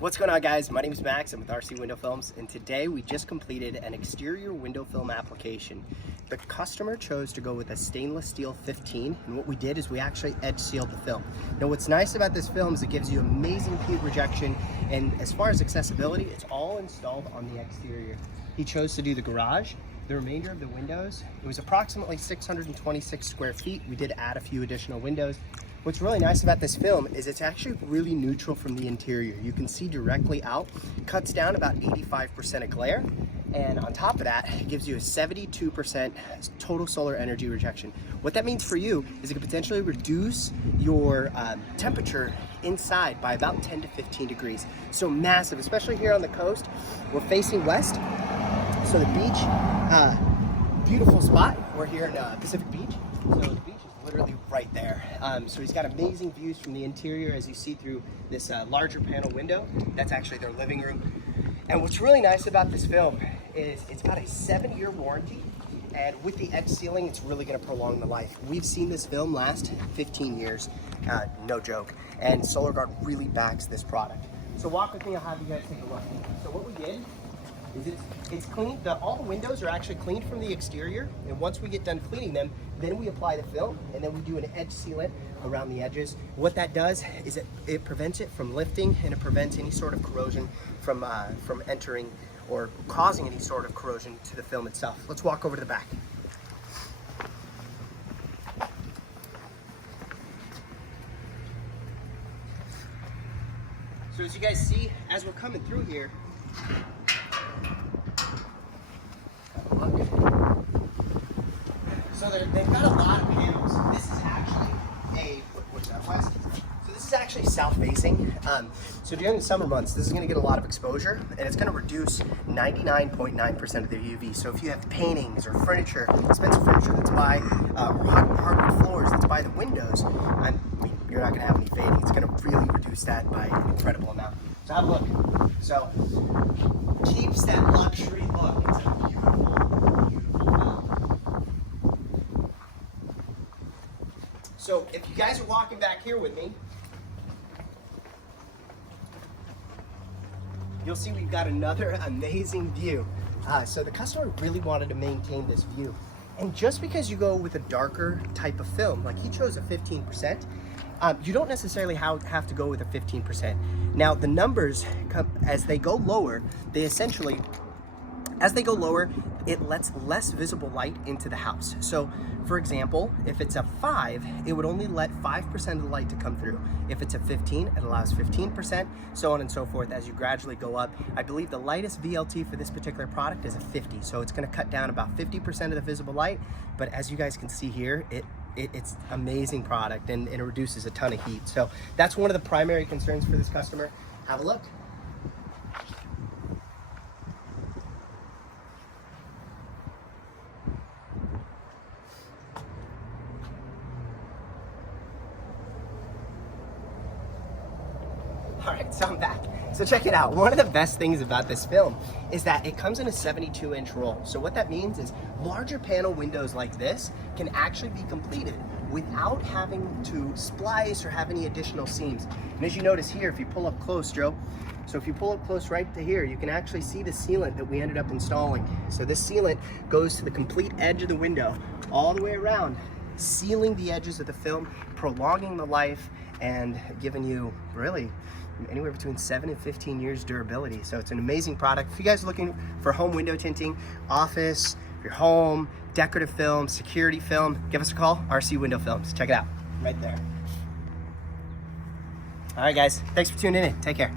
What's going on, guys? My name is Max. I'm with RC Window Films, and today we just completed an exterior window film application. The customer chose to go with a stainless steel 15, and what we did is we actually edge sealed the film. Now, what's nice about this film is it gives you amazing heat rejection, and as far as accessibility, it's all installed on the exterior. He chose to do the garage. The remainder of the windows, it was approximately 626 square feet. We did add a few additional windows. What's really nice about this film is it's actually really neutral from the interior. You can see directly out, cuts down about 85% of glare, and on top of that, it gives you a 72% total solar energy rejection. What that means for you is it could potentially reduce your temperature inside by about 10 to 15 degrees. So massive, especially here on the coast. We're facing west, so the beach, beautiful spot. We're here in Pacific Beach, so the beach is literally right there. So he's got amazing views from the interior as you see through this larger panel window. That's actually their living room. And what's really nice about this film is it's got a 7-year warranty, and with the edge sealing, it's really gonna prolong the life. We've seen this film last 15 years, no joke, and SolarGuard really backs this product. So walk with me, I'll have you guys take a look. So what we did is it's cleaned, all the windows are actually cleaned from the exterior, and once we get done cleaning them, then we apply the film, and then we do an edge sealant around the edges. What that does is it prevents it from lifting, and it prevents any sort of corrosion from entering or causing any sort of corrosion to the film itself. Let's walk over to the back. So as you guys see, as we're coming through here, so they've got a lot of panels. This is actually what's that, west? So this is actually south facing. So during the summer months, this is gonna get a lot of exposure, and it's gonna reduce 99.9% of the UV. So if you have paintings or furniture, expensive furniture that's by, or hardwood floors that's by the windows, you're not gonna have any fading. It's gonna really reduce that by an incredible amount. So have a look. So keeps that luxury look. It's a beautiful film. So if you guys are walking back here with me, you'll see we've got another amazing view. So the customer really wanted to maintain this view. And just because you go with a darker type of film, like he chose a 15%, you don't necessarily have to go with a 15%. Now the numbers, as they go lower, as they go lower, it lets less visible light into the house. So for example, if it's a 5, it would only let 5% of the light to come through. If it's a 15, it allows 15%, so on and so forth as you gradually go up. I believe the lightest VLT for this particular product is a 50, so it's gonna cut down about 50% of the visible light, but as you guys can see here, it's amazing product, and it reduces a ton of heat. So that's one of the primary concerns for this customer. Have a look. All right, so I'm back. So check it out. One of the best things about this film is that it comes in a 72-inch roll. So what that means is larger panel windows like this can actually be completed without having to splice or have any additional seams. And as you notice here, if you pull up close, Joe, so if you pull up close right to here, you can actually see the sealant that we ended up installing. So this sealant goes to the complete edge of the window, all the way around, sealing the edges of the film, prolonging the life, and giving you really anywhere between 7 and 15 years durability. So it's an amazing product. If you guys are looking for home window tinting, office, your home, decorative film, security film, give us a call, RC Window Films. Check it out, right there. All right, guys, thanks for tuning in. Take care.